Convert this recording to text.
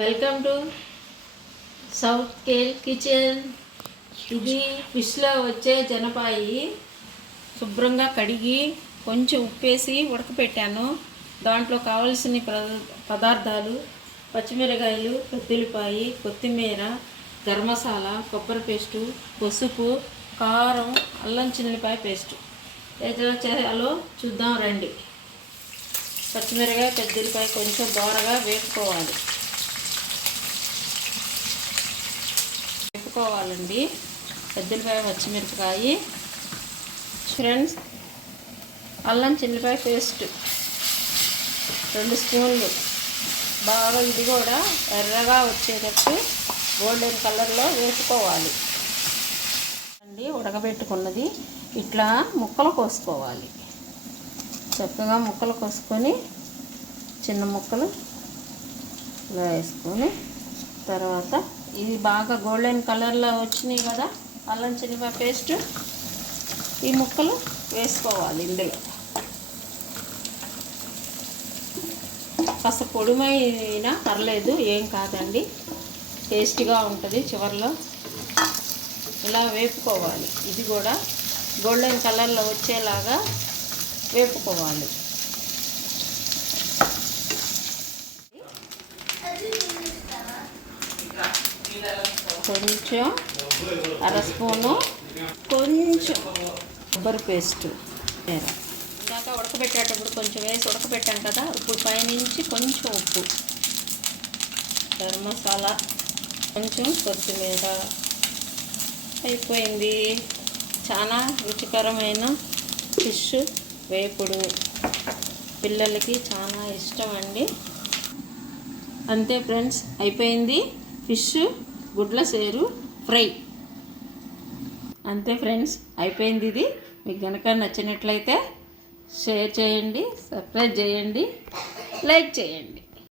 Welcome to south kale kitchen. ఇది ఫిష్లో వచ్చే జనపాయి శుభ్రంగా కడిగి కొంచెం ఉప్పేసి ఉడకపెట్టాను. దాంట్లో కావలసిన పదార్థాలు పచ్చిమిరకాయలు, ఉల్లిపాయ, కొత్తిమీర, గరం మసాలా, కొబ్బరి పేస్టు, పసుపు, కారం, అల్లం చిల్లిపాయ పేస్టు. ఎలా చేయాలో చూద్దాం రండి. పచ్చిమిరకాయ, ఉల్లిపాయ కొంచెం దోరగా వేపుకోవాలండి. ఉల్లిపాయ, పచ్చిమిరపకాయ, ఫ్రెండ్స్, అల్లం చిల్లిపాయ పేస్ట్ 2 స్పూన్లు. బాగా ఇది కూడా ఎర్రగా వచ్చేటట్టు గోల్డెన్ కలర్లో వేసుకోవాలి అండి. ఉడకబెట్టుకున్నది ఇట్లా ముక్కలు కోసుకోవాలి. చక్కగా ముక్కలు కోసుకొని చిన్న ముక్కలు ఇలా వేసుకొని తర్వాత ఇది బాగా గోల్డెన్ కలర్లో వచ్చినాయి కదా అల్లం చిల్లిపాయ పేస్ట్, ఈ ముక్కలు వేసుకోవాలి. ఇందులో కాస్త పొడిమైనా పర్లేదు, ఏం కాదండి, టేస్టీగా ఉంటుంది. చివరిలో ఇలా వేపుకోవాలి. ఇది కూడా గోల్డెన్ కలర్లో వచ్చేలాగా వేపుకోవాలి. కొంచెం అర స్పూను కొంచెం కొబ్బరి పేస్టు. ఇందాక ఉడకబెట్టేటప్పుడు కొంచెం వేసి ఉడకబెట్టాం కదా, ఇప్పుడు పైనుంచి కొంచెం ఉప్పు, గరం మసాలా, కొంచెం కొత్తిమీర. అయిపోయింది. చాలా రుచికరమైన ఫిష్ వేపుడు. పిల్లలకి చాలా ఇష్టం అండి. అంతే ఫ్రెండ్స్, అయిపోయింది ఫిష్ గుడ్ల సేరు ఫ్రై. అంతే ఫ్రెండ్స్, అయిపోయింది. ఇది మీకు కనుక నచ్చినట్లయితే షేర్ చేయండి, సబ్స్క్రైబ్ చేయండి, లైక్ చేయండి.